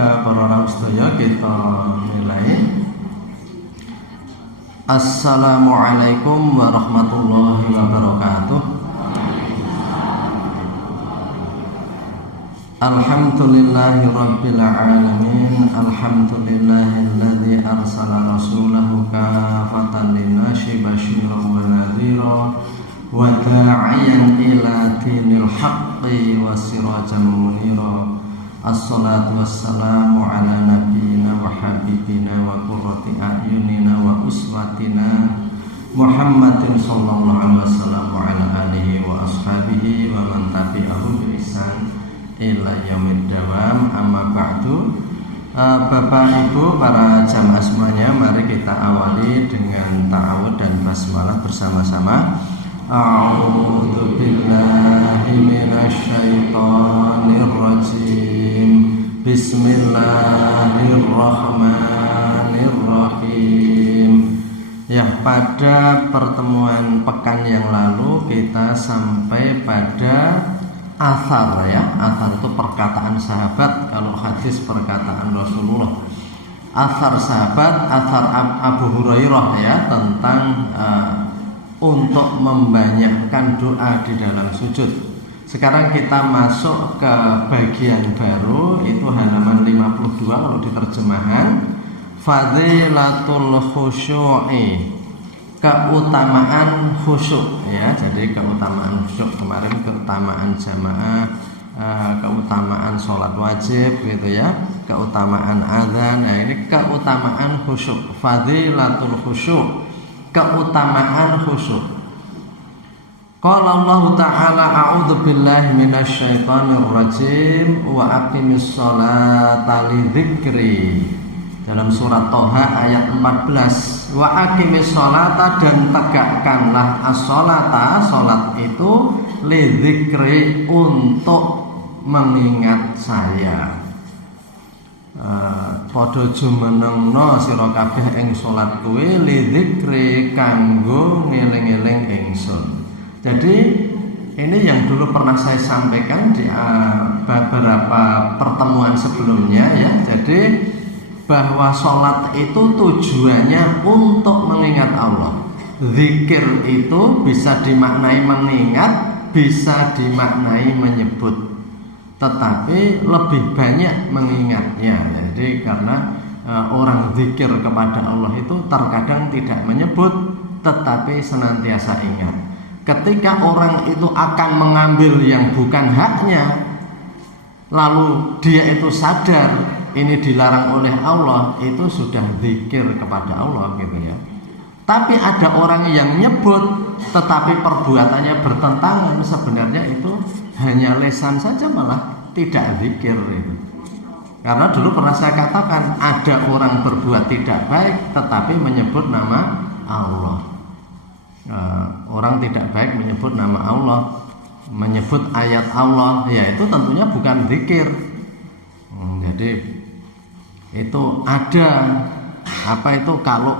para rawuh sedaya kita mulai. Assalamualaikum warahmatullahi wabarakatuh. Alhamdulillahi rabbil alamin. Alhamdulillahilladzi arsala rasulahu kafatan linnasi basyiran wa nadhira wa da'iyan ila dinil haqqi wa sirajan munira. Assalatu wassalamu ala nabiyyina wa habibina wa qurrati a'yunina wa uswatina Muhammadin sallallahu alaihi wasallam wa ala alihi wa ashabihi wa man tabi'ahum bi ihsan ila yaumid dawam. Amma ba'du. Bapak Ibu para jamaah semuanya, mari kita awali dengan ta'awudz dan basmalah bersama-sama. A'udzu billahi minasyaitonir rajim. Bismillahirrahmanirrahim. Ya, pada pertemuan pekan yang lalu kita sampai pada athar, ya. Athar itu perkataan sahabat, kalau hadis perkataan Rasulullah. Athar sahabat, athar Abu Hurairah, ya, tentang untuk membanyakkan doa di dalam sujud. Sekarang kita masuk ke bagian baru, itu halaman 52 kalau diterjemahan. Fadilatul khusyu'i, keutamaan khusyuk, ya. Jadi keutamaan khusyuk kemarin, keutamaan jamaah, keutamaan sholat wajib, gitu ya, keutamaan adzan. Nah, ini keutamaan khusyuk. Fadilatul khusyuk, keutamaan khusyuk. Qala Allah Ta'ala a'udzu billahi minasyaitonir rajim wa aqimis sholata lidzikri. Dalam surat Toha ayat 14, wa aqimis sholata, dan tegakkanlah as-sholata, sholat itu, lidzikri, untuk mengingat saya. Padha jumenengno sira kabeh ing salat kuwi, lidzikri, kanggo ngeling-eling ingsun. Jadi ini yang dulu pernah saya sampaikan di beberapa pertemuan sebelumnya, ya. Jadi bahwa sholat itu tujuannya untuk mengingat Allah. Zikir itu bisa dimaknai mengingat, bisa dimaknai menyebut, tetapi lebih banyak mengingatnya. Jadi karena orang zikir kepada Allah itu terkadang tidak menyebut, tetapi senantiasa ingat. Ketika orang itu akan mengambil yang bukan haknya, lalu dia itu sadar ini dilarang oleh Allah, itu sudah zikir kepada Allah, gitu ya. Tapi ada orang yang nyebut tetapi perbuatannya bertentangan, sebenarnya itu hanya lisan saja, malah tidak zikir itu. Karena dulu pernah saya katakan, ada orang berbuat tidak baik tetapi menyebut nama Allah. Orang tidak baik menyebut nama Allah, menyebut ayat Allah, ya itu tentunya bukan zikir. Jadi itu ada itu kalau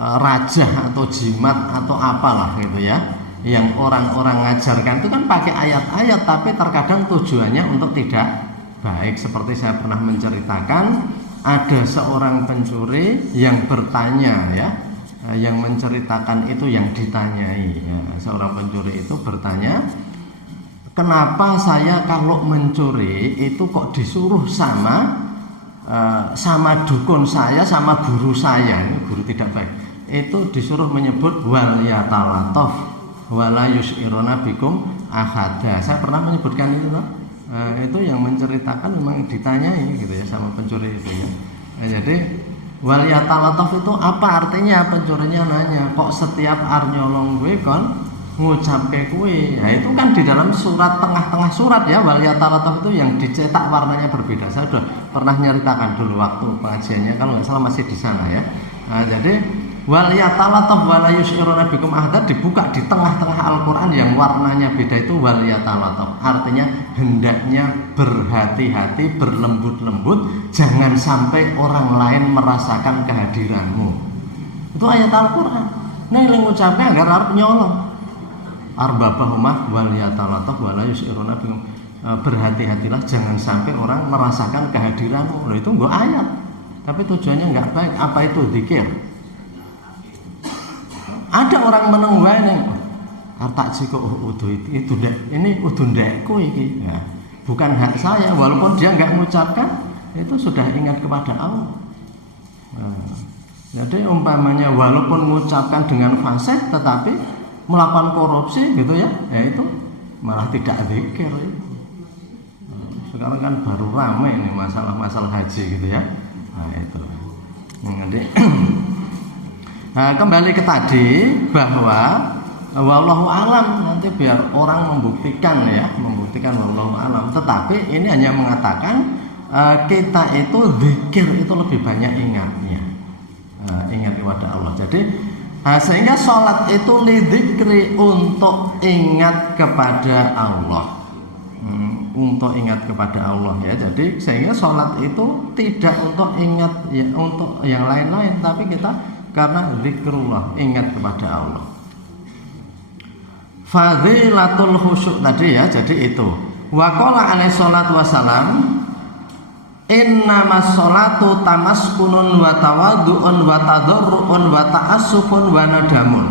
raja atau jimat atau apalah, gitu ya, yang orang-orang ngajarkan itu kan pakai ayat-ayat, tapi terkadang tujuannya untuk tidak baik. Seperti saya pernah menceritakan, ada seorang pencuri yang bertanya, ya, yang menceritakan itu yang ditanyai, ya. Seorang pencuri itu bertanya, kenapa saya kalau mencuri itu kok disuruh sama dukun saya, sama guru saya, ini guru tidak baik, itu disuruh menyebut wal yatalataf wala yus'iruna bikum ahada. Saya pernah menyebutkan itu, loh. Itu yang menceritakan memang ditanyai, gitu ya, sama pencuri itu, ya. Jadi wal yatalataf itu apa artinya? Pencurinya nanya, kok setiap arnyolong gue kon ngucapke kuwi. Nah, itu kan di dalam surat, tengah-tengah surat, ya, wal yatalataf itu yang dicetak warnanya berbeda. Saya sudah pernah nyeritakan dulu waktu pengajiannya, kalau nggak salah masih di sana, ya. Nah, jadi wal yatalataf wala yus'iruna bikum ahad dibuka di tengah-tengah Al-Qur'an yang warnanya beda, itu wal yatalataf. Artinya hendaknya berhati-hati, berlembut-lembut, jangan sampai orang lain merasakan kehadiranmu. Itu ayat Al-Qur'an. Nah, yang ngucapnya agar arep nyolong. Arbabahumah wal yatalataf wala yus'iruna bikum. berhati-hatilah jangan sampai orang merasakan kehadiranmu. Loh, itu enggak ayat, tapi tujuannya enggak baik. Apa itu zikir? Ada orang menengah ini tak jiko itu dek, ini udah dekku iki. Ya, bukan hak saya, walaupun dia enggak mengucapkan, itu sudah ingat kepada Allah. Nah, jadi umpamanya walaupun mengucapkan dengan fasih tetapi melakukan korupsi gitu ya, itu malah tidak zikir. Sekarang kan baru ramai ini masalah-masalah haji gitu ya. Nah itu. Jadi nah, kembali ke tadi bahwa wallahu alam, nanti biar orang membuktikan ya, membuktikan wallahu alam. Tetapi ini hanya mengatakan kita itu zikir itu lebih banyak ingatnya, ingat kepada Allah. Jadi sehingga sholat itu lidzikri, untuk ingat kepada Allah, untuk ingat kepada Allah ya. Jadi sehingga sholat itu tidak untuk ingat ya, untuk yang lain-lain, tapi kita karena zikrullah, ingat kepada Allah. Fadilatul khusyuk tadi ya, jadi itu. Wa qala alaihi salatu wasalam, innamas sholatu tamaskunun wa tawaddu'un wa tadarru'un wa ta'assufun wa nadamun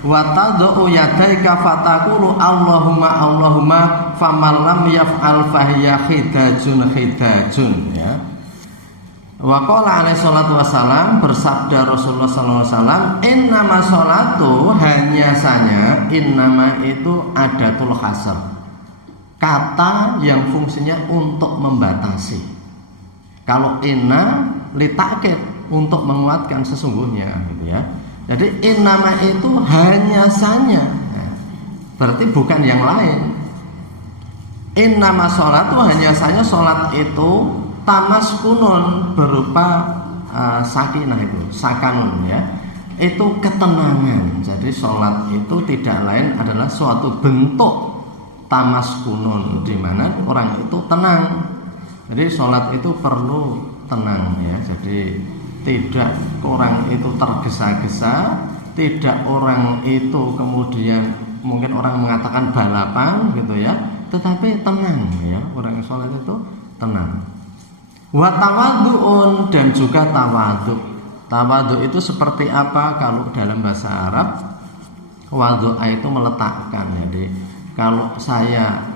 wa tad'u yadaika fataqulu Allahumma Allahumma faman lam yaf'al fahiya khidajun ya. Wa qala alaihi salatu wasalam, bersabda Rasulullah sallallahu alaihi wasallam, innama sholatu, hanya saja innama itu adatul hasr, kata yang fungsinya untuk membatasi. Kalau inna litakid, untuk menguatkan sesungguhnya gitu ya. Jadi innama itu hanya saja, berarti bukan yang lain. Innama sholatu, hanya saja sholat itu tamaskunun, berupa sakinah, itu sakanun ya, itu ketenangan. Jadi sholat itu tidak lain adalah suatu bentuk tamaskunun, di mana orang itu tenang. Jadi sholat itu perlu tenang ya. Jadi tidak orang itu tergesa-gesa, tidak orang itu kemudian mungkin orang mengatakan balapan gitu ya, tetapi tenang ya. Orang sholat itu tenang. Wa tawaddu'un, dan juga tawaddu'. Tawaddu' itu seperti apa kalau dalam bahasa Arab? Waddu'a itu meletakkan. Jadi kalau saya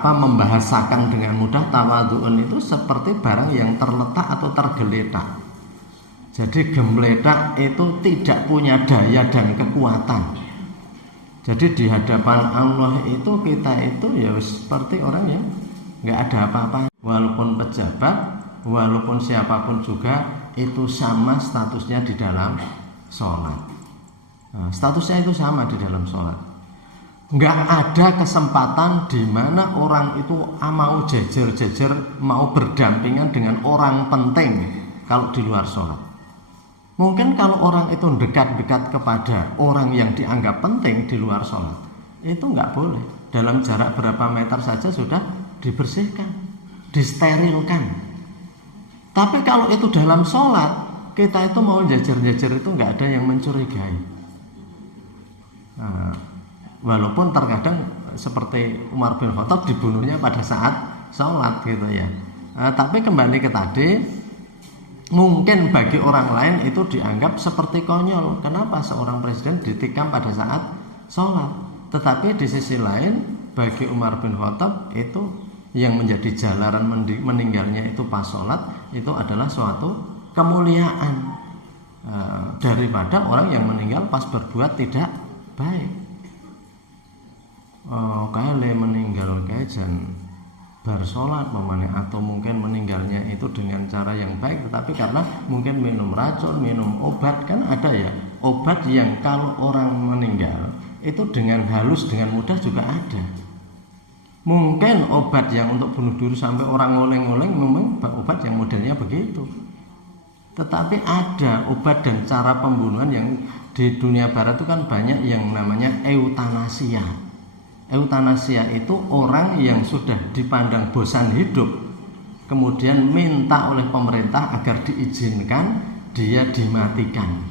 membahasakan dengan mudah, tawaddu'un itu seperti barang yang terletak atau tergeletak. Jadi gembletak itu tidak punya daya dan kekuatan. Jadi di hadapan Allah itu kita itu ya seperti orang yang nggak ada apa-apa. Walaupun pejabat, walaupun siapapun juga, itu sama statusnya di dalam sholat. Statusnya itu sama di dalam sholat. Nggak ada kesempatan di mana orang itu mau jejer-jejer, mau berdampingan dengan orang penting kalau di luar sholat. Mungkin kalau orang itu dekat-dekat kepada orang yang dianggap penting di luar sholat, itu nggak boleh. Dalam jarak berapa meter saja sudah dibersihkan, disterilkan. Tapi kalau itu dalam sholat, kita itu mau jajar-jajar itu nggak ada yang mencurigai. Walaupun terkadang seperti Umar bin Khattab dibunuhnya pada saat sholat gitu ya. Tapi kembali ke tadi, mungkin bagi orang lain itu dianggap seperti konyol. Kenapa seorang presiden ditikam pada saat sholat? Tetapi di sisi lain, bagi Umar bin Khattab itu yang menjadi jalaran meninggalnya itu pas sholat, itu adalah suatu kemuliaan daripada orang yang meninggal pas berbuat tidak baik. Kali meninggal kajian bar sholat atau mungkin meninggalnya itu dengan cara yang baik, tetapi karena mungkin minum racun, minum obat, kan ada ya obat yang kalau orang meninggal itu dengan halus, dengan mudah juga ada. Mungkin obat yang untuk bunuh diri sampai orang ngoleng-ngoleng memang obat yang modelnya begitu. Tetapi ada obat dan cara pembunuhan yang di dunia barat itu kan banyak yang namanya eutanasia. Eutanasia itu orang yang sudah dipandang bosan hidup, kemudian minta oleh pemerintah agar diizinkan dia dimatikan.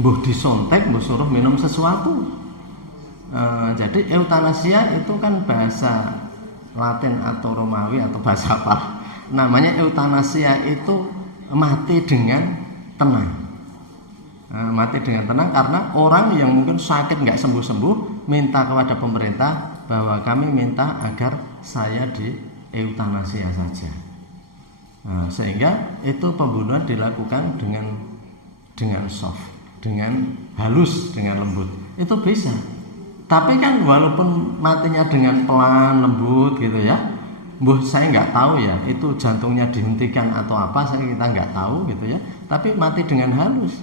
Mbuh disontek, mbuh suruh minum sesuatu. Jadi eutanasia itu kan bahasa Latin atau Romawi atau bahasa apa? Namanya eutanasia itu mati dengan tenang. Mati dengan tenang karena orang yang mungkin sakit nggak sembuh-sembuh minta kepada pemerintah bahwa kami minta agar saya di eutanasia saja. Sehingga itu pembunuhan dilakukan dengan soft, dengan halus, dengan lembut. Itu bisa. Tapi kan walaupun matinya dengan pelan, lembut gitu ya, saya nggak tahu ya, itu jantungnya dihentikan atau apa, kita nggak tahu gitu ya. Tapi mati dengan halus.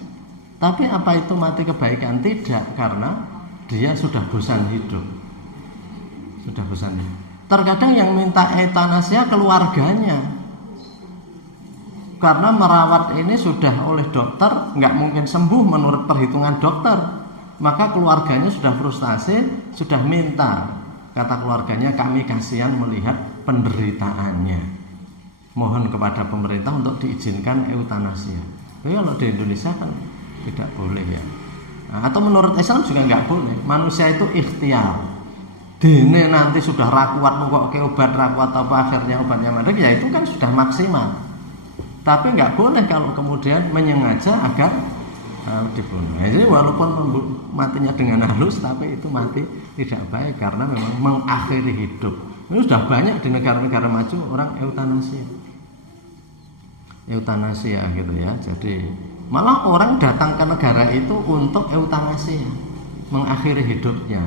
Tapi apa itu mati kebaikan? Tidak, karena dia sudah bosan hidup. Sudah bosan hidup. Terkadang yang minta eutanasia keluarganya, karena merawat ini sudah oleh dokter nggak mungkin sembuh menurut perhitungan dokter. Maka keluarganya sudah frustasi, sudah minta. Kata keluarganya, kami kasihan melihat penderitaannya. Mohon kepada pemerintah untuk diizinkan eutanasia. Tapi kalau di Indonesia kan tidak boleh ya. Atau menurut Islam juga nggak boleh. Manusia itu ikhtiar. Dene nanti sudah rakuat nunggu ke obat rakuat apa akhirnya obatnya mandek, ya itu kan sudah maksimal. Tapi nggak boleh kalau kemudian menyengaja agar dibunuh. Jadi walaupun matinya dengan halus, tapi itu mati tidak baik karena memang mengakhiri hidup. Ini sudah banyak di negara-negara maju orang eutanasia gitu ya. Jadi malah orang datang ke negara itu untuk eutanasia, mengakhiri hidupnya.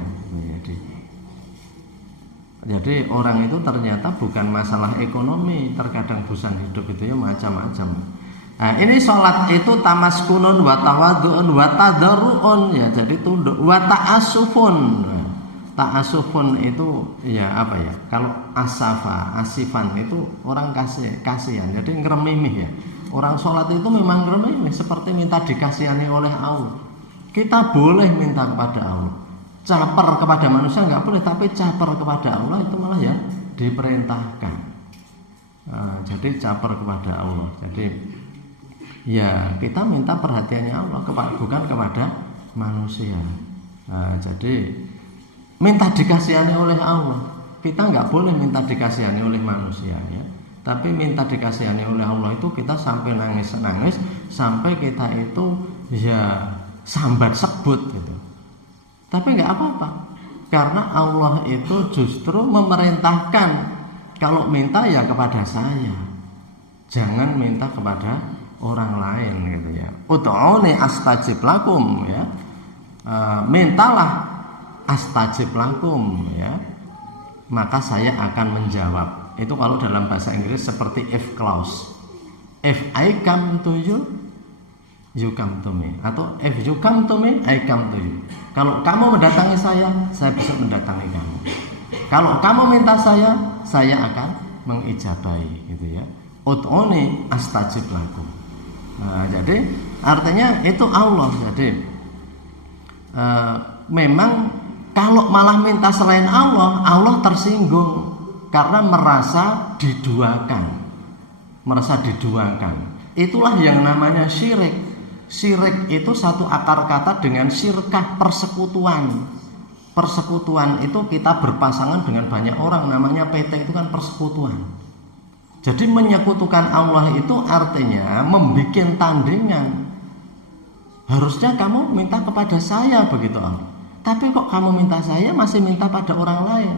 Jadi orang itu ternyata bukan masalah ekonomi, terkadang bosan hidup itu ya macam-macam. Nah, ini sholat itu tamaskunun wa tawadhu'un wa tadarru'un ya, jadi tunduk wa ta'assufun. Ta'assufun itu ya apa ya? Kalau asifan itu orang kasihan. Jadi ngeremimih ya. Orang sholat itu memang ngeremimih, seperti minta dikasihani oleh Allah. Kita boleh minta kepada Allah. Caper kepada manusia nggak boleh, tapi caper kepada Allah itu malah ya diperintahkan. Jadi caper kepada Allah. Jadi ya kita minta perhatiannya Allah, bukan kepada manusia. Jadi minta dikasihani oleh Allah. Kita nggak boleh minta dikasihani oleh manusia ya. Tapi minta dikasihani oleh Allah itu kita sampai nangis-nangis, sampai kita itu ya sambat sebut gitu. Tapi nggak apa-apa, karena Allah itu justru memerintahkan kalau minta ya kepada saya, jangan minta kepada orang lain gitu ya. Ud'uni astajib lakum ya, mintalah astajib lakum ya, maka saya akan menjawab. Itu kalau dalam bahasa Inggris seperti if clause. If I come to you, you come to me, atau if you come to me, I come to you. Kalau kamu mendatangi saya bisa mendatangi kamu. Kalau kamu minta saya akan mengijabahi gitu ya. Ud'uni astajib lakum. Jadi artinya itu Allah. Jadi memang kalau malah minta selain Allah tersinggung karena merasa diduakan. Itulah yang namanya syirik. Syirik itu satu akar kata dengan syirkah, persekutuan. Persekutuan itu kita berpasangan dengan banyak orang, namanya PT itu kan persekutuan. Jadi menyekutukan Allah itu artinya membikin tandingan. Harusnya kamu minta kepada saya begitu Allah. Tapi kok kamu minta saya masih minta pada orang lain.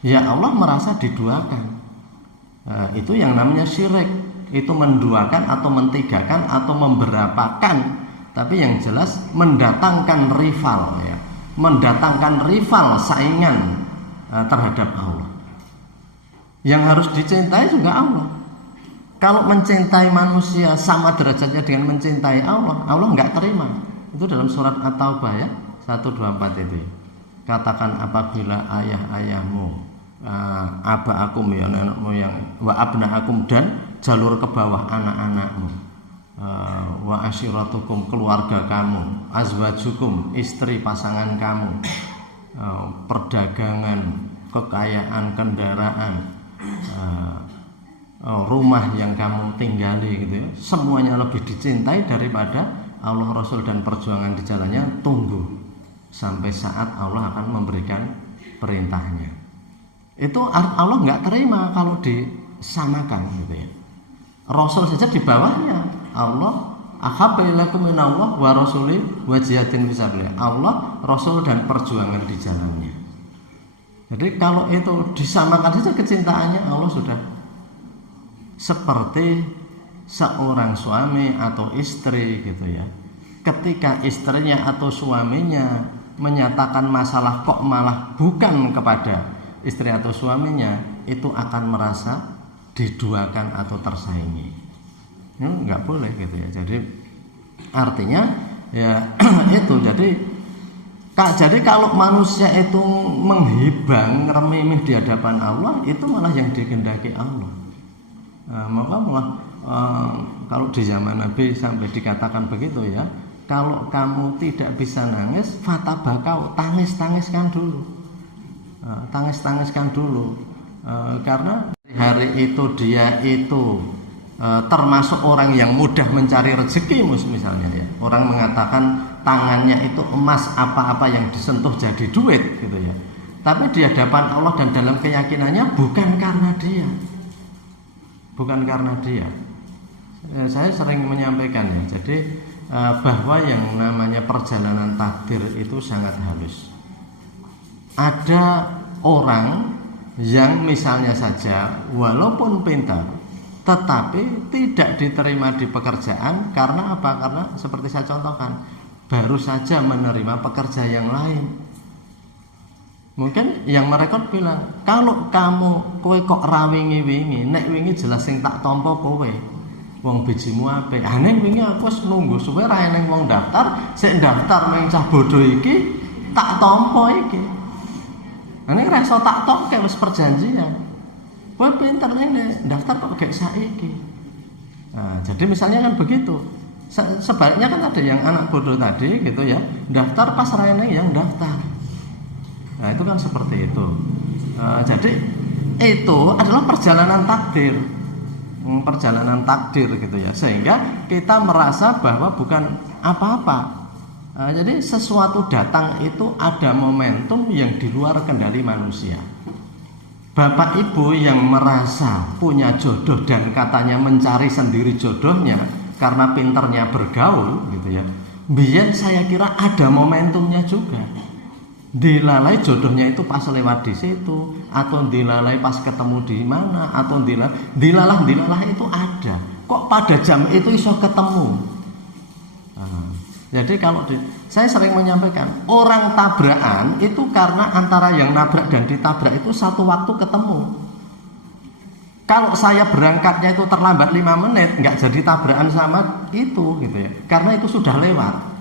Ya Allah merasa diduakan. Itu yang namanya syirik. Itu menduakan atau mentigakan atau memberapakan, tapi yang jelas mendatangkan rival ya, mendatangkan rival saingan terhadap Allah. Yang harus dicintai juga Allah. Kalau mencintai manusia sama derajatnya dengan mencintai Allah nggak terima. Itu dalam surat At-Taubah ya 124 itu. Katakan apabila ayah-ayahmu, abaakum ya nenek moyang, wa abnaakum dan jalur ke bawah anak-anakmu, wa asyiratukum keluarga kamu, azwajukum istri pasangan kamu, perdagangan, kekayaan, kendaraan, rumah yang kamu tinggali gitu ya, semuanya lebih dicintai daripada Allah Rasul dan perjuangan di jalannya, tunggu sampai saat Allah akan memberikan perintahnya. Itu Allah nggak terima kalau disamakan gitu ya. Rasul saja di bawahnya Allah, ahabba ilaikum minallah wa rasuli wa jihadin fisabilillah. Allah, Rasul dan perjuangan di jalannya. Jadi kalau itu disamakan saja kecintaannya, Allah sudah seperti seorang suami atau istri gitu ya. Ketika istrinya atau suaminya menyatakan masalah kok malah bukan kepada istri atau suaminya, itu akan merasa diduakan atau tersaingi. Ini nggak boleh gitu ya. Jadi artinya ya itu jadi kalau manusia itu menghibang ngeremeh di hadapan Allah, itu malah yang dikehendaki Allah. Maka malah kalau di zaman Nabi sampai dikatakan begitu ya, kalau kamu tidak bisa nangis, fatabakau, tangis-tangiskan dulu. Tangis-tangiskan dulu. Karena hari itu dia itu termasuk orang yang mudah mencari rezeki misalnya ya. Orang mengatakan tangannya itu emas, apa-apa yang disentuh jadi duit gitu ya. Tapi di hadapan Allah dan dalam keyakinannya bukan karena dia. Bukan karena dia. Saya sering menyampaikan ya. Jadi bahwa yang namanya perjalanan takdir itu sangat halus. Ada orang yang misalnya saja walaupun pintar tetapi tidak diterima di pekerjaan karena apa? Karena seperti saya contohkan, baru saja menerima pekerja yang lain. Mungkin yang mereka bilang, kalau kamu kowe kok rawingi-wingi, nek wingi jelas sing tak tampa kowe. Wong bijimu apik. Ning wingi aku wis nunggu suwe ra eneng wong daftar, sik daftar ning cah bodho iki tak tampa iki. Ning ra iso tak tok wis perjanjian. Kowe pinter ning daftar kok gak saiki. Nah, jadi misalnya kan begitu. Sebaliknya kan ada yang anak bodoh tadi gitu ya, daftar pas rene yang daftar. Nah, itu kan seperti itu. Jadi itu adalah perjalanan takdir. Perjalanan takdir gitu ya. Sehingga kita merasa bahwa bukan apa-apa. Jadi sesuatu datang itu ada momentum yang di luar kendali manusia. Bapak ibu yang merasa punya jodoh dan katanya mencari sendiri jodohnya karena pinternya bergaul gitu ya. Biar saya kira ada momentumnya juga. Dilalai jodohnya itu pas lewat di situ, atau dilalai pas ketemu di mana, atau dilalah itu ada. Kok pada jam itu iso ketemu? Jadi kalau saya sering menyampaikan, orang tabrakan itu karena antara yang nabrak dan ditabrak itu satu waktu ketemu. Kalau saya berangkatnya itu terlambat 5 menit, nggak jadi tabrakan sama itu gitu ya. Karena itu sudah lewat.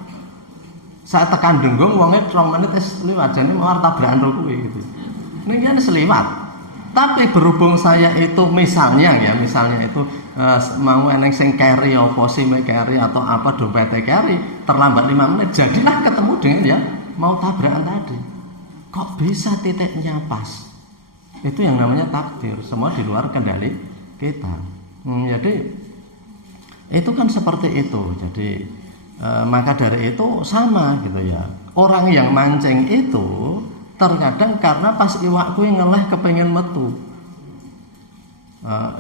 Saya tekan denggong, wongnya 2 menit lewat, jadi mau tabrakan kuwi gitu. Ini kan selewat. Tapi berhubung saya itu misalnya itu mau eneng sing carry apa SIM carry atau apa dompet carry terlambat 5 menit, jadilah ketemu dengan ya mau tabrakan tadi. Kok bisa titiknya pas? Itu yang namanya takdir, semua di luar kendali kita. Jadi itu kan seperti itu. Jadi maka dari itu sama gitu ya. Orang yang mancing itu terkadang karena pas iwak kuwi ngeleh kepengen metu.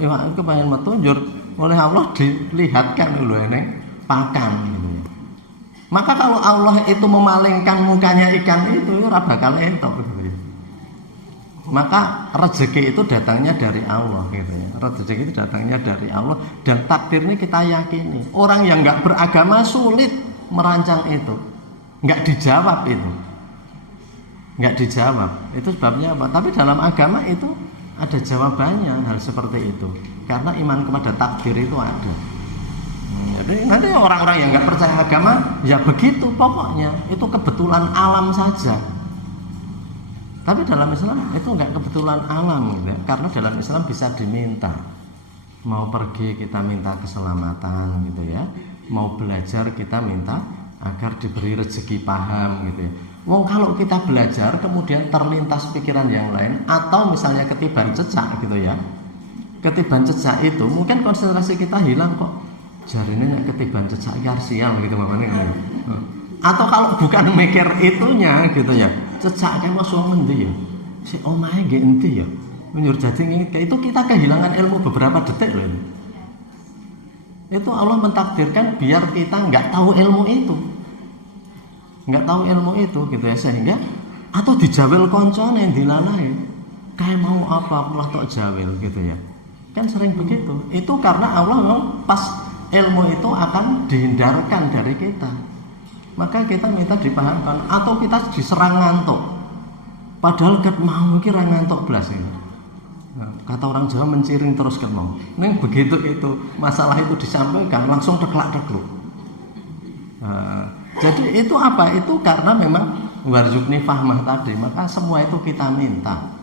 Iwak kepengen metu njur oleh Allah dilihatkan lho eneng pakan gitu. Maka kalau Allah itu memalingkan mukanya ikan itu ora bakal entok gitu. Maka rezeki itu datangnya dari Allah gitu ya. Rezeki itu datangnya dari Allah dan takdirnya kita yakini. Orang yang enggak beragama sulit merancang itu. Enggak dijawab itu. Enggak dijawab. Itu sebabnya apa? Tapi dalam agama itu ada jawabannya hal seperti itu. Karena iman kepada takdir itu ada. Jadi nanti orang-orang yang enggak percaya agama ya begitu pokoknya. Itu kebetulan alam saja. Tapi dalam Islam itu enggak kebetulan alam gitu ya. Karena dalam Islam bisa diminta. Mau pergi kita minta keselamatan gitu ya. Mau belajar kita minta agar diberi rezeki paham gitu ya. Wong kalau kita belajar kemudian terlintas pikiran yang lain atau misalnya ketiban cecak gitu ya. Ketiban cecak itu mungkin konsentrasi kita hilang kok. Jarine nek ketiban cecak iki sial gitu mamane. Atau kalau bukan mikir itunya gitu ya, cecak kayak mas wong endi ya, si omahe nggih endi ya, menyuruh jadi itu kita kehilangan ilmu beberapa detik loh ini. Itu Allah mentakdirkan biar kita nggak tahu ilmu itu, gitu ya, sehingga atau dijawel koncone dilalai kayak mau apa malah tok jawel gitu ya, kan sering begitu. Itu karena Allah memang pas ilmu itu akan dihindarkan dari kita, maka kita minta dipahamkan. Atau kita diserang ngantuk padahal ket mau kira ngantuk belas ini. Nah, kata orang Jawa menciring terus kan mau. Neng begitu itu masalah itu disampaikan langsung teklak-tekluk. Nah, jadi itu apa? Itu karena memang warzuqni fahmah tadi, maka semua itu kita minta.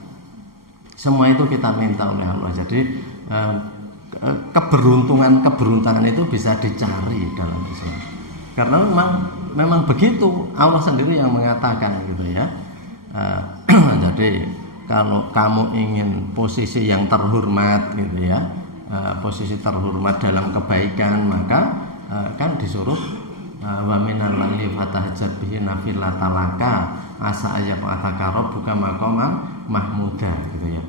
Semua itu kita minta oleh Allah. Jadi keberuntungan itu bisa dicari dalam Islam. Karena memang begitu Allah sendiri yang mengatakan gitu ya. Jadi kalau kamu ingin posisi yang terhormat gitu ya, posisi terhormat dalam kebaikan, maka kan disuruh wa minal laili fatahajjat bihi nafilatan laka asa ayyab'atsaka rabbuka maqaman mahmuda gitu ya.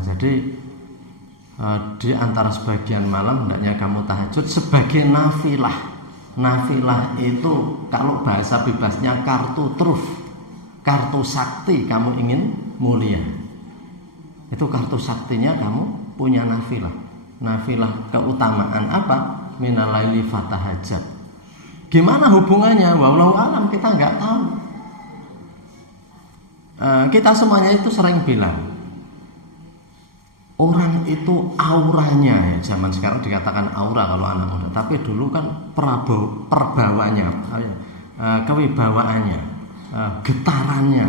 Jadi di antara sebagian malam hendaknya kamu tahajud sebagai nafilah. Nafilah itu kalau bahasa bebasnya kartu truf, kartu sakti kamu ingin mulia. Itu kartu saktinya kamu punya nafilah. Nafilah keutamaan apa? Minal laili fatahajjat. Gimana hubungannya? Wallahu alam, kita nggak tahu. Kita semuanya itu sering bilang orang itu auranya ya, zaman sekarang dikatakan aura kalau anak muda, tapi dulu kan perbawanya, kewibawaannya, getarannya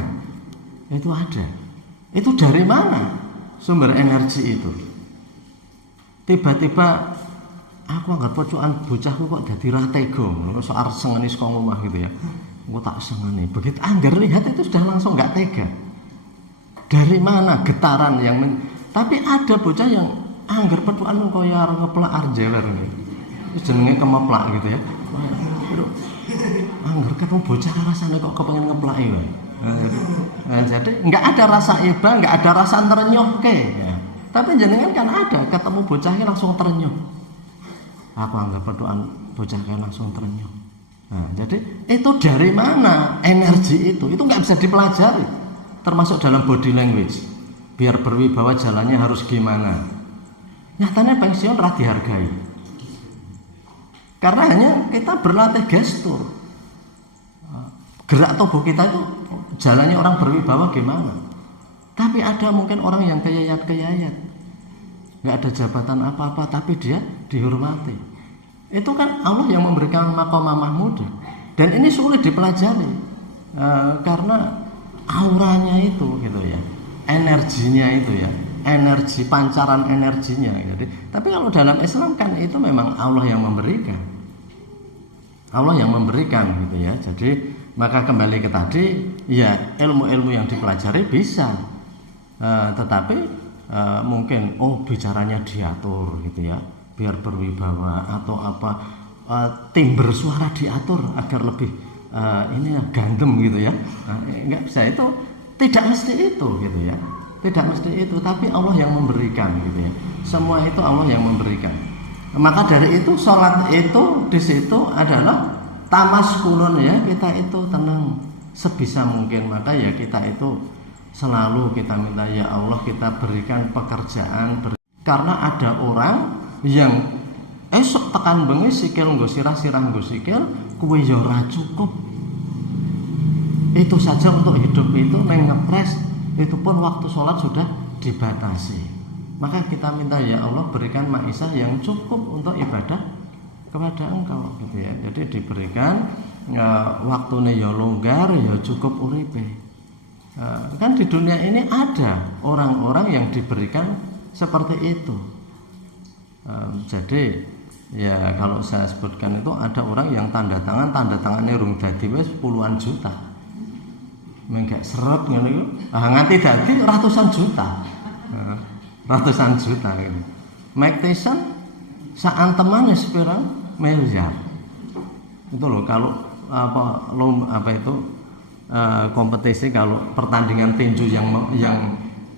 itu ada. Itu dari mana sumber energi itu? Tiba-tiba aku anggap pocokan bocahku kok dadi ra tega, sok arep sengeni saka omah gitu ya. Aku tak sengeni. Begitu angger lihat itu sudah langsung enggak tega. Dari mana getaran yang tapi ada bocah yang angger petukan kaya arep ngeplak arjewer gitu. Jenenge kemeplak gitu ya. Angger ketemu bocah rasane kok kepengen ngeplaki wae. Jadi enggak ada rasa iba, enggak ada rasa terenyuhke ya. Tapi jenengan kan ada ketemu bocahnya langsung terenyuh. Aku anggap petukan bocahnya langsung terenyuh. Nah, jadi itu dari mana energi itu? Itu enggak bisa dipelajari. Termasuk dalam body language. Biar berwibawa jalannya harus gimana. Nyatanya pensiun ra dihargai. Karena hanya kita berlatih gestur. Gerak tubuh kita itu jalannya orang berwibawa gimana. Tapi ada mungkin orang yang keyayat-keyayat, nggak ada jabatan apa-apa, tapi dia dihormati. Itu kan Allah yang memberikan maqamah mahmudah. Dan ini sulit dipelajari karena auranya itu gitu ya, energinya itu ya, energi pancaran energinya. Jadi, tapi kalau dalam Islam kan itu memang Allah yang memberikan, gitu ya. Jadi maka kembali ke tadi, ya ilmu-ilmu yang dipelajari bisa, tetapi mungkin bicaranya diatur gitu ya, biar berwibawa atau apa, timbre suara diatur agar lebih ini gandem gitu ya. Enggak bisa, itu tidak mesti itu gitu ya, tidak mesti itu, tapi Allah yang memberikan gitu ya. Semua itu Allah yang memberikan. Maka dari itu sholat itu di situ adalah tamaskunun ya, kita itu tenang sebisa mungkin. Maka ya kita itu selalu kita minta, ya Allah kita berikan pekerjaan karena ada orang yang esok tekan bengi sikil nggo sirah nggo sikil kuwi ya ora cukup. Itu saja untuk hidup itu ngepres, itu pun waktu sholat sudah dibatasi. Maka kita minta, ya Allah berikan maisha yang cukup untuk ibadah kepada Engkau gitu ya. Jadi diberikan waktunya ya longgar, ya cukup uripe. Kan di dunia ini ada orang-orang yang diberikan seperti itu. Jadi ya kalau saya sebutkan itu ada orang yang tanda tangannya rung dadi wis puluhan juta. Menggak seret ngene iku, nganti dadi ratusan juta. Ratusan juta gitu. Mike Tyson saantemane sepira miliar. Itu loh kalau kompetisi kalau pertandingan tinju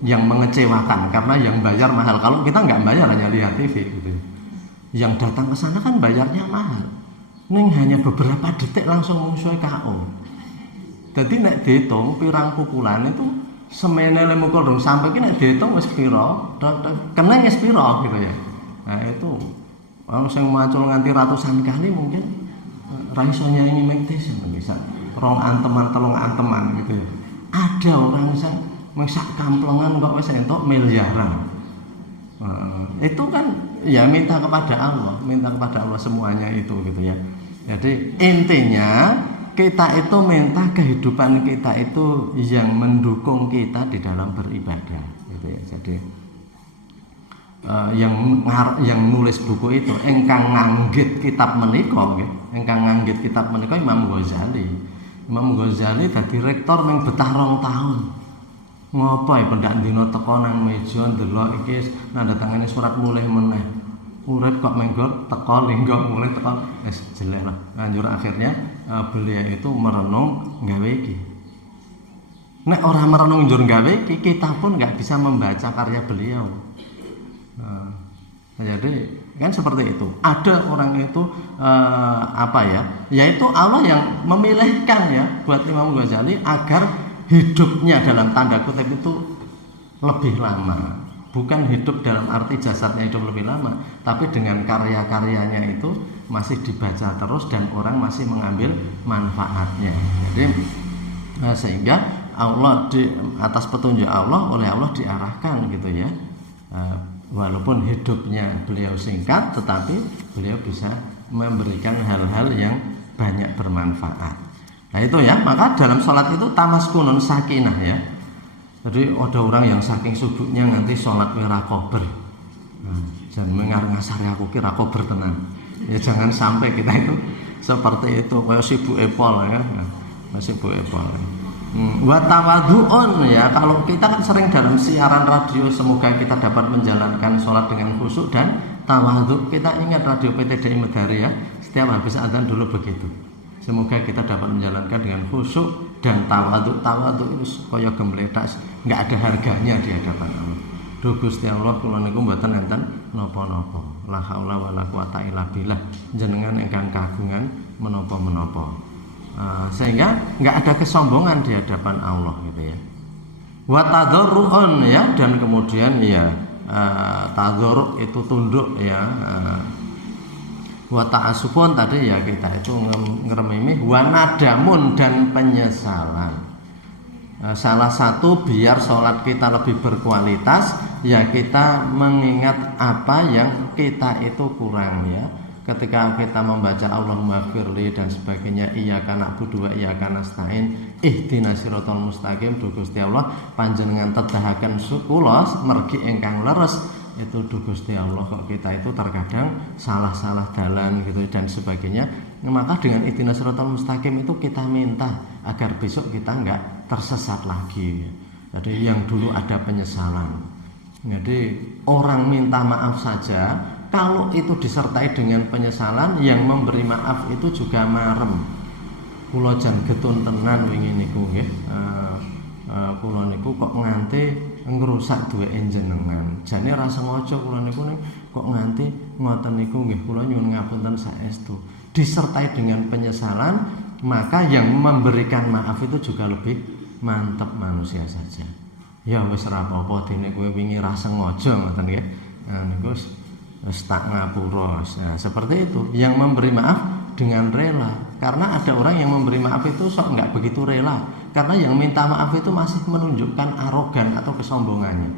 yang mengecewakan karena yang bayar mahal. Kalau kita nggak bayar hanya lihat TV gitu. Yang datang ke sana kan bayarnya mahal. Ning hanya beberapa detik langsung musuhe KO. Jadi nek dihitung pirang pukulan itu semene le mukul dong sampai ki nek dihitung wis pira, kena wis pira gitu ya. Nah itu orang sing macul nganti ratusan kali mungkin ra iso nyanyi mektis bisa. Rong anteman, telung anteman gitu ya. Ada orang sing sak kamplengan kok wis entuk miliaran. Itu kan ya minta kepada Allah semuanya itu gitu ya. Jadi intinya kita itu minta kehidupan kita itu yang mendukung kita di dalam beribadah gitu ya. Jadi yang nulis buku itu engkang nganggit kitab menika nggih. Engkang nganggit kitab menika Imam Ghazali. Imam Ghazali dadi rektor ning betah 2 tahun. Ngopo ya pendak dina teko nang meja ndelok iki nanda tangane surat mulih meneh. Urip kok menggo teko linggo mulih teko wis jelek lah. Lanjut akhirnya beliau itu merenung gawe iki. Nek ora merenung njur gawe iki kita pun enggak bisa membaca karya beliau. Jadi kan seperti itu. Ada orang itu yaitu Allah yang memilihkan ya buat Imam Ghazali agar hidupnya dalam tanda kutip itu lebih lama. Bukan hidup dalam arti jasadnya hidup lebih lama, tapi dengan karya-karyanya itu masih dibaca terus dan orang masih mengambil manfaatnya. Jadi sehingga Allah atas petunjuk Allah oleh Allah diarahkan gitu ya. Walaupun hidupnya beliau singkat, tetapi beliau bisa memberikan hal-hal yang banyak bermanfaat. Nah itu ya, maka dalam sholat itu tamaskunun sakinah ya. Jadi ada orang yang saking sibuknya nganti sholat merah kober. Jangan mengar-ngasari aku kira kober tenan. Ya jangan sampai kita itu seperti itu, kayak sibuk epol ya kan. Sibuk epol. Wa tawadhu'un ya, kalau kita kan sering dalam siaran radio, semoga kita dapat menjalankan sholat dengan khusyuk dan tawadhu. Kita ingat radio PTDI Medari ya, setiap habis adzan dulu begitu. Semoga kita dapat menjalankan dengan khusyuk dan tawadhu. Tawadhu itu kaya gembletak, enggak ada harganya di hadapan Allah. Duh Gusti Allah kula niku mboten enten napa-napa. La haula wala quwata illa billah. Jenengan ingkang kagungan menapa-menapa. Sehingga enggak ada kesombongan di hadapan Allah gitu ya. Wa tadarruun ya, dan kemudian ya tadarru itu tunduk ya. Wa ta'asufun tadi ya kita itu ngremimi, wa nadamun dan penyesalan. Salah satu biar sholat kita lebih berkualitas ya kita mengingat apa yang kita itu kurang ya. Ketika kita membaca Allahumma firli dan sebagainya, iyyaka na'budu wa iyyaka nasta'in ihdinas siratal mustaqim, Duh Gusti Allah panjenengan tedahaken kula mergi ingkang leres. Itu Duh Gusti Allah kok kita itu terkadang salah-salah dalan gitu dan sebagainya. Maka dengan ihdinas siratal mustaqim itu kita minta agar besok kita enggak tersesat lagi. Jadi yang dulu ada penyesalan. Jadi orang minta maaf saja, kalau itu disertai dengan penyesalan, yang memberi maaf itu juga marem. Kula jan getun tenan wingi niku nggih. Kula niku kok nganti ngrusak duweke jenengan. Jane ra sengaja kula niku kok nganti ngoten niku nggih, kula nyuwun ngapunten saestu. Disertai dengan penyesalan, maka yang memberikan maaf itu juga lebih mantap manusia saja. Ya wis ra apa-apa dene kowe wingi ra sengaja ngoten nggih. Niku wis tak ngapura. Nah, seperti itu. Yang memberi maaf dengan rela. Karena ada orang yang memberi maaf itu sok enggak begitu rela. Karena yang minta maaf itu masih menunjukkan arogan atau kesombongannya.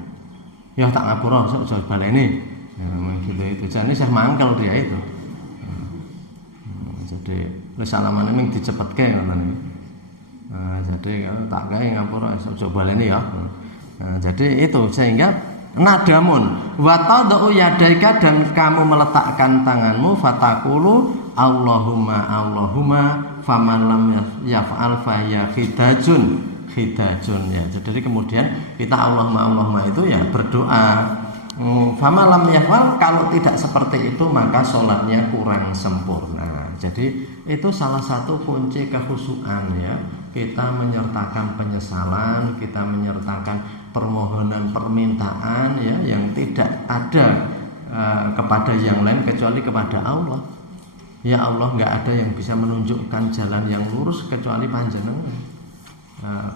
Ya tak ngapura sok aja baleni. Nah, gitu itu. Jane saya mangkel dia itu. Jadi wis salamane ning dicepetke ngoten. Jadi tak kae ngapura sok aja baleni ya. Jadi itu sehingga nadamun wa tadau yadaika, dan kamu meletakkan tanganmu, fatakulu Allahumma Allahumma faman lam yaf'al fa ya khidajun ya. Jadi kemudian kita Allahumma Allahumma itu ya berdoa Fama lam yafal, kalau tidak seperti itu maka sholatnya kurang sempurna. Jadi itu salah satu kunci kekhusyuan ya. Kita menyertakan penyesalan, kita menyertakan permohonan permintaan ya yang tidak ada kepada yang lain kecuali kepada Allah. Ya Allah, nggak ada yang bisa menunjukkan jalan yang lurus kecuali panjenengan.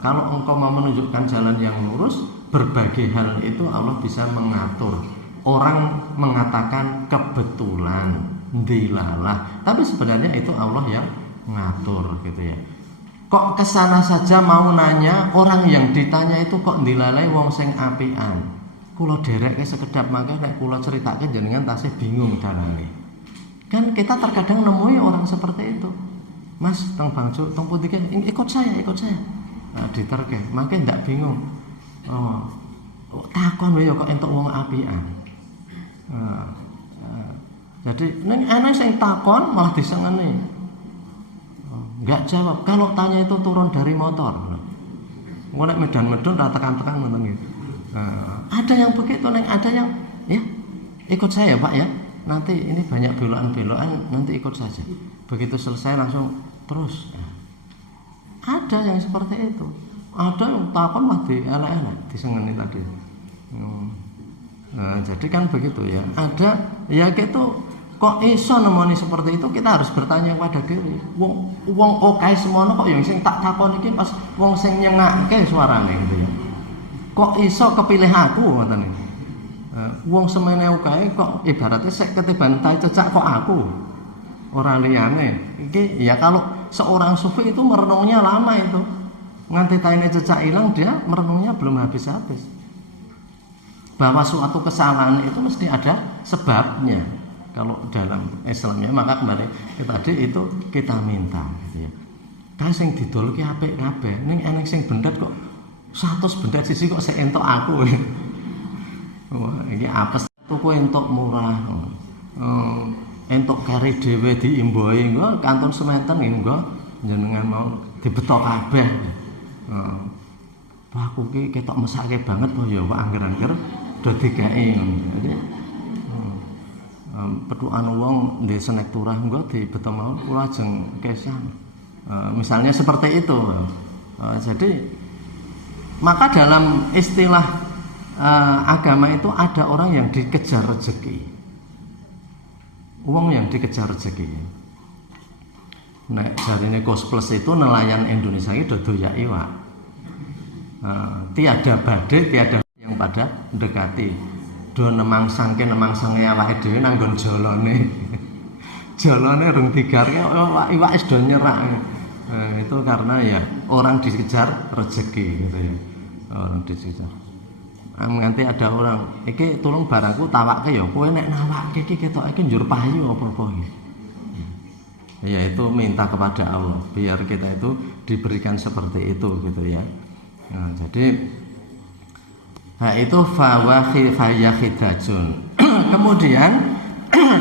Kalau engkau mau menunjukkan jalan yang lurus, berbagai hal itu Allah bisa mengatur. Orang mengatakan kebetulan, dilalah, tapi sebenarnya itu Allah yang ngatur gitu ya. Kok kesana saja mau nanya, orang yang ditanya itu kok dilalai wong sing apian. Kula dereke sekedap mangke nek kula critake jenengan tasih bingung dalane. Kan kita terkadang nemui orang seperti itu. Mas, teng Bangjo, teng pundi ikut saya. Nah, diterke, mangke ndak bingung. Takon wae kok entuk wong apian. Jadi ning ana sing takon malah disengeni. Enggak jawab. Kalau tanya itu turun dari motor. Engko nek medan-medun ra tekan-tekan ngoten iki. Ada yang begitu, neng ada yang ya ikut saya Pak ya. Nanti ini banyak belokan-belokan, nanti ikut saja. Begitu selesai langsung terus. Ada yang seperti itu. Ada yang takon mah dielek-elek, disengeni tadi. Nah, jadi kan begitu ya. Ada ya gitu. Kok iso nemoni seperti itu, kita harus bertanya kepada diri. Wong oke semono kok yang sing tak takon iki pas wong sing nyengake suarane gitu ya. Kok iso kepilih aku ngoten iki. Wong semene oke kok ibaratnya sek ketiban tai cecak kok aku. Ora liyane. Iki ya kalau seorang sufi itu merenungnya lama itu. Nganti taine cecak hilang dia merenungnya belum habis-habis. Bahwa suatu kesalahan itu mesti ada sebabnya. Kalau dalam Islamnya maka kembali tadi itu kita minta gitu ya. Kae sing didol ki apik kabeh, ning eneng sing bendet kok 100 bendet sisi kok sik entuk aku. Wah, iki apes tuku entuk murah. Entuk kari dhewe diimboi engko kantun sementen engko jenengan mau dibetok kabeh. Wah, aku ki ketok mesake banget kok ya kok angger-angger do digawe. Jadi petukan wong ndek senek turah engko dibeto mau kula ajeng kesah. Misalnya seperti itu. Jadi maka dalam istilah agama itu ada orang yang dikejar rezeki. Wong yang dikejar rezeki. Nek jarine Kos Plus itu nelayan Indonesia iki do doyak iwak. Tiada badai, tiada yang pada mendekati. Do nemangsange awake dhewe nanggon jolone. Jolone rung digarke iwak wis do nyerak. Itu karena ya orang dikejar rezeki gitu ya. Orang dikejar. Nganti ada orang, iki tolong barangku tawakke ya. Kowe nek nawakke iki ketoke njur payu apa-apa iki. Ya itu minta kepada Allah biar kita itu diberikan seperti itu gitu ya. Nah, jadi itu fayakhidajun. Kemudian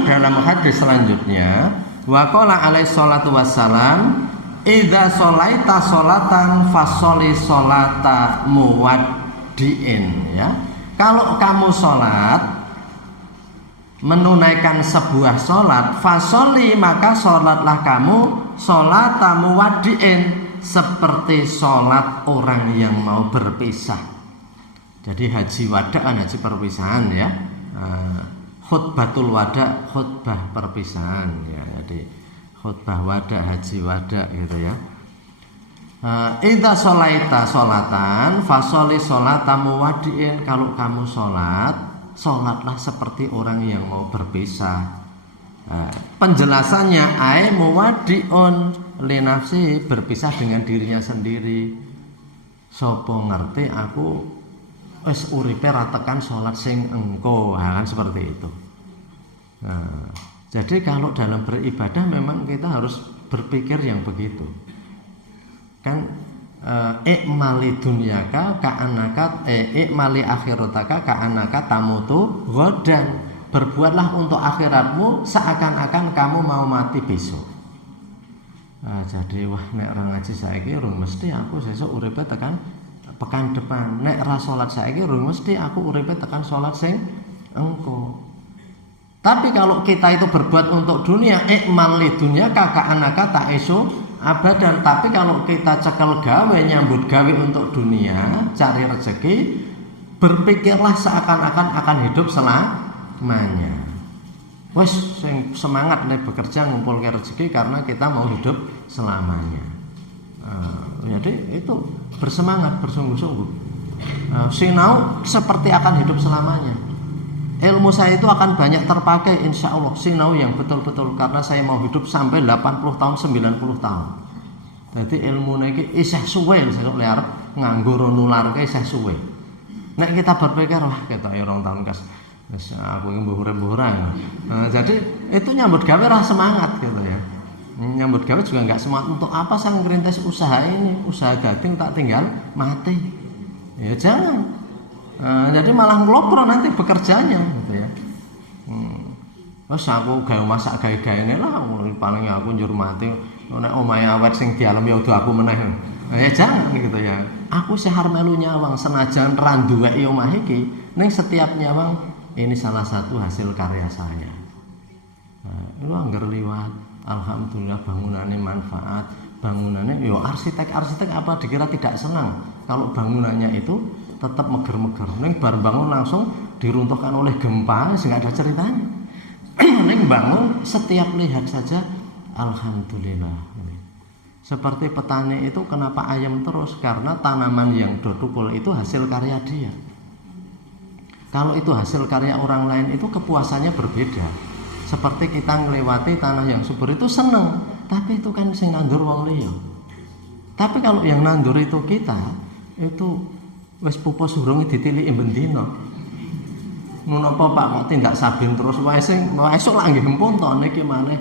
dalam hadis selanjutnya waqala alaihi salatu wassalam idza sholaita sholatan fasholli sholata muwaddiin ya. Kalau kamu sholat menunaikan sebuah sholat fasholli maka sholatlah kamu sholata muwaddiin seperti sholat orang yang mau berpisah. Jadi haji wada kan haji perpisahan ya. Khutbatul wada khutbah perpisahan ya. Jadi khutbah wada haji wada gitu ya. Idza sholaita sholatan fasholli sholata muwaddiin. Kalau kamu sholatlah seperti orang yang mau berpisah. Penjelasannya ai muwaddiun li nafsi, berpisah dengan dirinya sendiri. Sopo ngerti aku wis uripe ra tekan salat sing engko, kan seperti itu. Nah, jadi kalau dalam beribadah memang kita harus berpikir yang begitu. Kan ikmali dunyaka ka'annaka ikmali akhirataka ka'annaka tamutu ghadan. Berbuatlah untuk akhiratmu seakan-akan kamu mau mati besok. Jadi wah nek ora ngaji saiki urung mesti aku sesuk uripe tekan pekan depan. Nek ra salat saiki urung mesti aku uripe tekan salat sing engko. Tapi kalau kita itu berbuat untuk dunia, ikmal li dunya kakak anaka tak iso abadan. Tapi kalau kita cekel gawe, nyambut gawe untuk dunia, cari rezeki, berpikirlah seakan-akan akan hidup selamanya. Wes semangat nih bekerja ngumpulke rezeki karena kita mau hidup selamanya. Jadi itu bersemangat, bersungguh-sungguh. Sinau seperti akan hidup selamanya. Ilmu saya itu akan banyak terpakai insya Allah. Sinau yang betul-betul karena saya mau hidup sampai 80 tahun, 90 tahun. Jadi ilmu ini isih suwe saya lihat nganggur nular ke isih suwe. Nek kita berpikir wah kita orang tahun kas aku ingin buhuran. Jadi itu nyambut gawe rasa semangat gitu ya. Nyambut gawe juga nggak semangat untuk apa saya ngerintis usaha ini, usaha gading tak tinggal mati. Ya jangan. Jadi malah ngelopro nanti bekerjanya gitu ya. Terus aku gawe masak gawe-gawe lah paling aku njur mati nek omahe awet sing dialem ya udah aku meneh. Ya jangan gitu ya. Aku sehar melu nyawang senajan randuweki omah iki ning setiap nyawang ini salah satu hasil karya saya. Lu anggar liwat, alhamdulillah bangunannya manfaat, bangunannya yo arsitek apa dikira tidak senang kalau bangunannya itu tetap meger-meger. Neng bar bangun langsung diruntuhkan oleh gempa, nggak ada ceritanya. Neng bangun setiap lihat saja, alhamdulillah. Seperti petani itu kenapa ayam terus? Karena tanaman yang dodukul itu hasil karya dia. Kalau itu hasil karya orang lain itu kepuasannya berbeda. Seperti kita ngelewati tanah yang subur itu seneng, tapi itu kan sing nandur wong liya. Tapi kalau yang nandur itu kita, itu wis pupus urung ditiliki bendina. Menapa Pak kok tindak sabin terus wae sing esuk lak nggih empun to niki maneh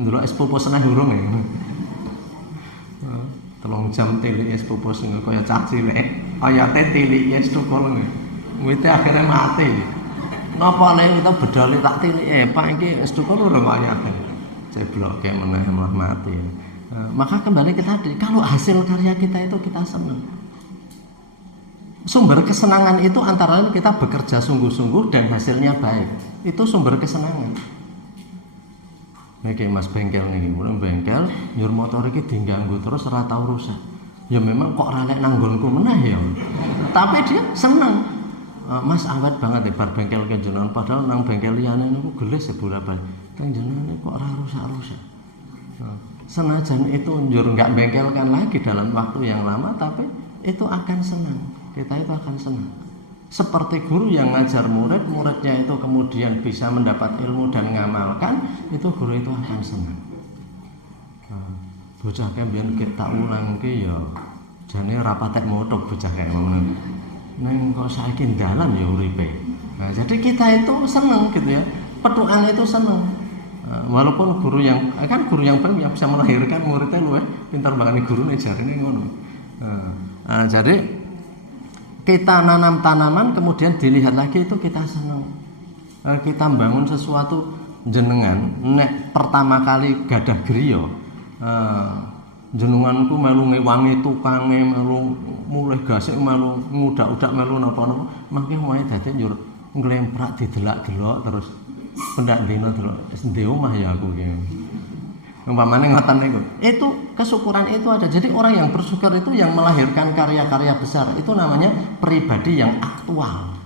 ndelok es pupus seneh urung e. 3 jam tiliki es pupus kaya cah cilik, oyate tiliki es tukul ngene. Wite akhirnya mati. Napa nek kita bedole tak tiliki Pak iki es tukul urung oyate. Ceblok kayak meneh malah mati. Maka kembali ke tadi, kalau hasil karya kita itu kita senang. Sumber kesenangan itu antara lain kita bekerja sungguh-sungguh dan hasilnya baik. Itu sumber kesenangan. Niki Mas bengkel niki, mulai bengkel nyur motor iki diganggu terus ora tau rusak. Ya memang kok ora lek nang nggonku meneh ya. Tapi dia senang. Mas awet banget di bar bengkel ke jenengan padahal nang bengkel liyane niku gelis bolak-balik. Teng jenengan kok ora rusak-rusak. Senajan itu njur enggak bengkelkan lagi dalam waktu yang lama tapi itu akan senang. Kita itu akan senang. Seperti guru yang ngajar murid, muridnya itu kemudian bisa mendapat ilmu dan ngamalkan, itu guru itu akan senang. Bocah kembian kita ulang ke ya, jane rapatek motok bocah kayak ngono. Neng kok saiki dalan ya uripe. Nah, jadi kita itu senang gitu ya. Petukan itu senang. Walaupun guru yang baik yang bisa melahirkan muridnya luwih pintar banget gurune jarine ngono. Jadi kita nanam tanaman kemudian dilihat lagi itu kita senang. Kita bangun sesuatu jenengan nek pertama kali gadah griya jenenganku melu ngewangi tukange melu mulih gasik melu ngudak-udak melu napa-napa mangke omahe dadi njur nglemprak didelak-delok terus pendak dina delok endi omah ya aku iki. Umpamane ngoten niku. Itu kesyukuran itu ada. Jadi orang yang bersyukur itu yang melahirkan karya-karya besar. Itu namanya pribadi yang aktual.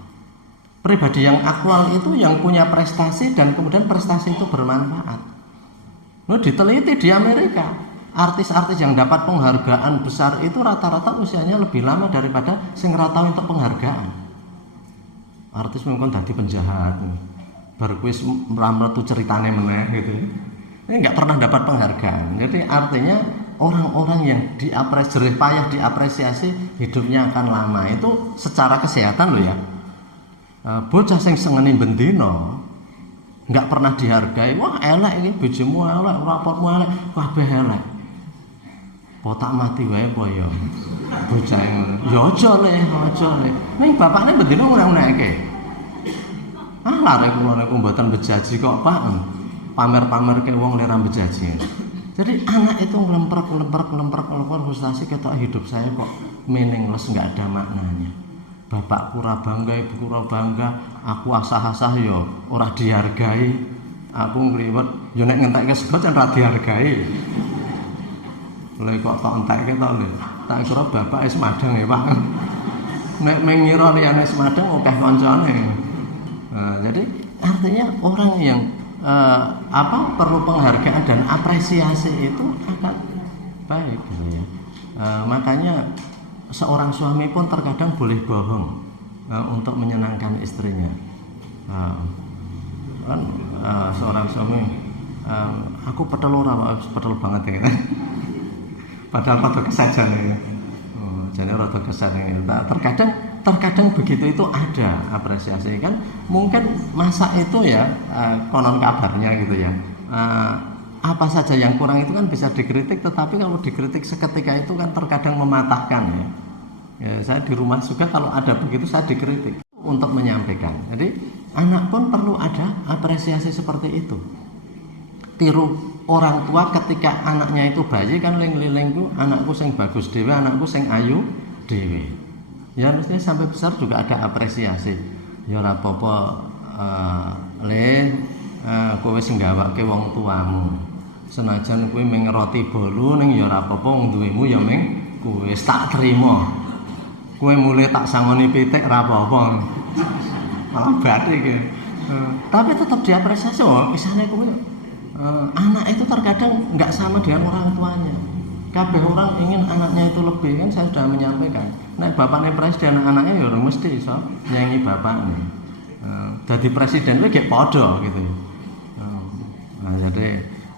Pribadi yang aktual itu yang punya prestasi dan kemudian prestasi itu bermanfaat. Nah, diteliti di Amerika, artis-artis yang dapat penghargaan besar itu rata-rata usianya lebih lama daripada sing ora tau entuk penghargaan. Artis mungkin dadi penjahat. Bar kuwi mramletu ceritane meneh gitu. Ini nggak pernah dapat penghargaan. Jadi artinya orang-orang yang jerih payah diapresiasi hidupnya akan lama. Itu secara kesehatan loh ya. Bocah sing sengeni bendino nggak pernah dihargai. Wah elek ini bojomu elek, raportmu elek, kabeh elek. Potak mati wae apa ya. Bocah ngono. Ya aja le. Ning bapakne bendino ngene-ngene. Lare kula niku mboten bejaji kok, Pak. Pamer-pamer ke wong lera bejaji. Jadi anak itu ngelemprek frustasi ketok hidup saya kok meaningless, nggak ada maknanya. bapakku ora bangga, ibuku ora bangga, aku asah-asah yo ora dihargai. Aku ngliwet yo nek ngentekke sego jan ora dihargai. Lha kok tak entekke to lho. Tak kira bapak wis madang ya, Pak. Nek mengira liyane semadang akeh kancane. Jadi artinya orang yang perlu penghargaan dan apresiasi itu akan baik gitu ya. Makanya seorang suami pun terkadang boleh bohong untuk menyenangkan istrinya. Kan seorang suami aku petel ora, petel banget ya. Padahal rada kesajan ya. Jadi rada kesan ya. Terkadang begitu itu ada apresiasi kan. Mungkin masa itu ya konon kabarnya gitu ya. Apa saja yang kurang itu kan bisa dikritik, tetapi kalau dikritik seketika itu kan terkadang mematahkan ya. Saya di rumah juga kalau ada begitu saya dikritik untuk menyampaikan. Jadi anak pun perlu ada apresiasi seperti itu. Tiru orang tua ketika anaknya itu bayi kan ling-lingku anakku sing bagus dhewe, anakku sing ayu dhewe. Ya mestinya sampai besar juga ada apresiasi. Ya ora apa-apa kowe sing gawake wong tuamu. Senajan kowe mung ngeroti bolu ning ya ora apa-apa wong duwemu ya mung kowe wis tak trima. Kowe mulai tak sangoni pitik ora apa-apa. Malah batik ya. Tapi tetap diapresiasi isane kowe anak itu terkadang nggak sama dengan orang tuanya. Kabeh orang ingin anaknya itu lebih, kan saya sudah menyampaikan. Nek bapaknya presiden anaknya ya mesti iso nyanyi bapaknya. Jadi presiden itu kayak podo gitu. Jadi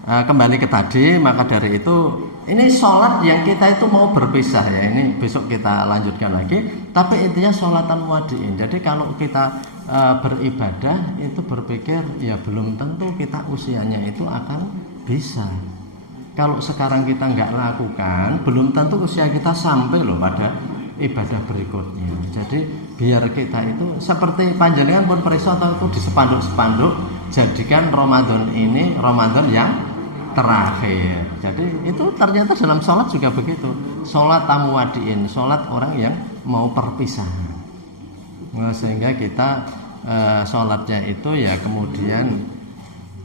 kembali ke tadi, maka dari itu ini sholat yang kita itu mau berpisah ya. Ini besok kita lanjutkan lagi. Tapi intinya sholatan muwaddi'in. Jadi kalau kita beribadah itu berpikir ya belum tentu kita usianya itu akan bisa. Kalau sekarang kita nggak lakukan, belum tentu usia kita sampai loh pada ibadah berikutnya. Jadi biar kita itu seperti panjenengan pun periso atau itu di spanduk-spanduk, jadikan Ramadan ini Ramadan yang terakhir. Jadi itu ternyata dalam sholat juga begitu. Sholat tamuwadiin, sholat orang yang mau perpisahan. Sehingga kita sholatnya itu ya kemudian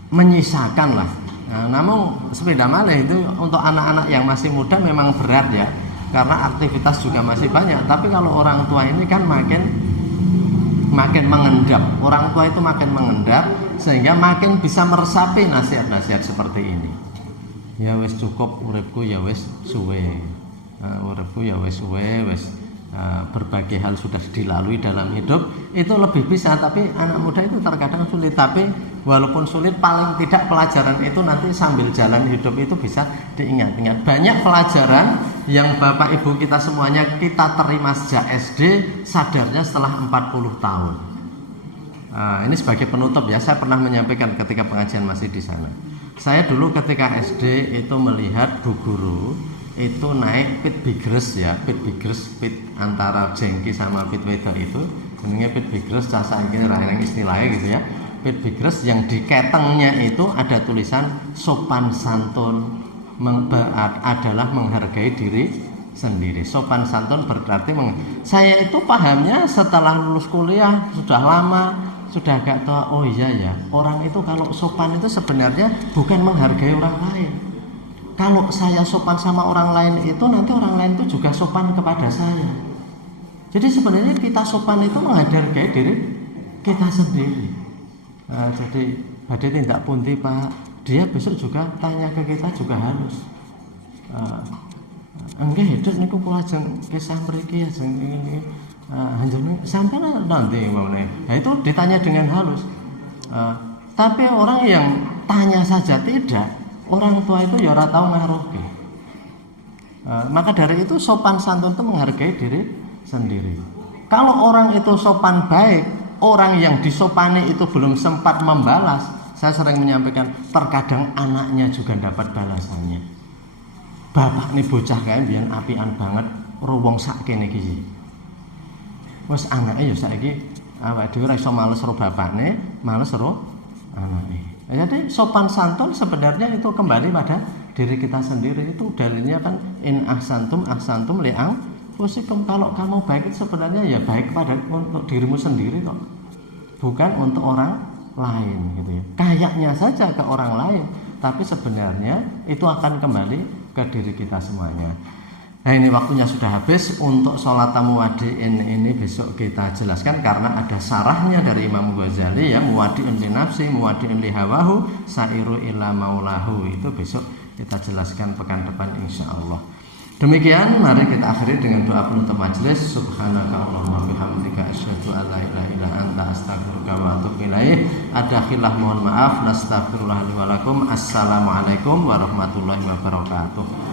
menyisakan lah. Namun sepeda malih itu untuk anak-anak yang masih muda memang berat ya, karena aktivitas juga masih banyak. Tapi kalau orang tua ini kan makin mengendap. Orang tua itu makin mengendap sehingga makin bisa meresapi nasihat-nasihat seperti ini. Ya wis cukup uripku ya wis suwe. Uripku ya wis suwe, wis berbagai hal sudah dilalui dalam hidup, itu lebih bisa. Tapi anak muda itu terkadang sulit. Tapi walaupun sulit, paling tidak pelajaran itu nanti sambil jalan hidup itu bisa diingat-ingat. Banyak pelajaran yang Bapak Ibu kita semuanya kita terima sejak SD, sadarnya setelah 40 tahun. Ini sebagai penutup ya, saya pernah menyampaikan ketika pengajian masih di sana. Saya dulu ketika SD itu melihat Bu Guru itu naik pit bigres ya, pit antara jengki sama pit wedok itu, jenenge pit bigres, casa iki yang istilahnya gitu ya. Pit bigres yang di ketengnya itu ada tulisan sopan santun adalah menghargai diri sendiri. Sopan santun berarti saya itu pahamnya setelah lulus kuliah sudah lama, sudah agak tahu, oh iya ya, orang itu kalau sopan itu sebenarnya bukan menghargai orang lain. Kalau saya sopan sama orang lain itu nanti orang lain itu juga sopan kepada saya. Jadi sebenarnya kita sopan itu menghargai diri kita sendiri. Jadi badhe tindak pundi Pak, dia besok juga tanya ke kita juga halus. Enggak hidup niku kula ajeng kisah mriki ajeng iki. Hanjene sampeyan nanti ngene. Nah itu ditanya dengan halus. Tapi orang yang tanya saja tidak, orang tua itu ya ora tau ngaruhke. Maka dari itu sopan santun itu menghargai diri sendiri. Kalau orang itu sopan baik, orang yang disopani itu belum sempat membalas, saya sering menyampaikan terkadang anaknya juga dapat balasannya. Bapak nih bocah kae mbiyen apian banget, wong sak kene iki. Wes anake ya saiki awake dhewe ora iso males karo bapakne, males karo anake. Jadi sopan santun sebenarnya itu kembali pada diri kita sendiri. Itu dalilnya kan in ahsantum ahsantum Kalau kamu baik itu sebenarnya ya baik pada untuk dirimu sendiri kok, bukan untuk orang lain gitu ya. Kayaknya saja ke orang lain, tapi sebenarnya itu akan kembali ke diri kita semuanya. Nah, ini waktunya sudah habis. Untuk sholat muwaddi'in ini besok kita jelaskan karena ada syarahnya dari Imam Ghazali ya, muwaddi'un li nafsi, muwaddi'un li hawahu, sairu ila maulahu. Itu besok kita jelaskan pekan depan insyaallah. Demikian, mari kita akhiri dengan doa penutup majelis. Subhanaka Allahumma bihamdika asyhadu an la ilaha illa anta astaghfiruka wa atubu ilaik. Ada khilaf mohon maaf. Nastaghfirullah li wa lakum. Assalamualaikum warahmatullahi wabarakatuh.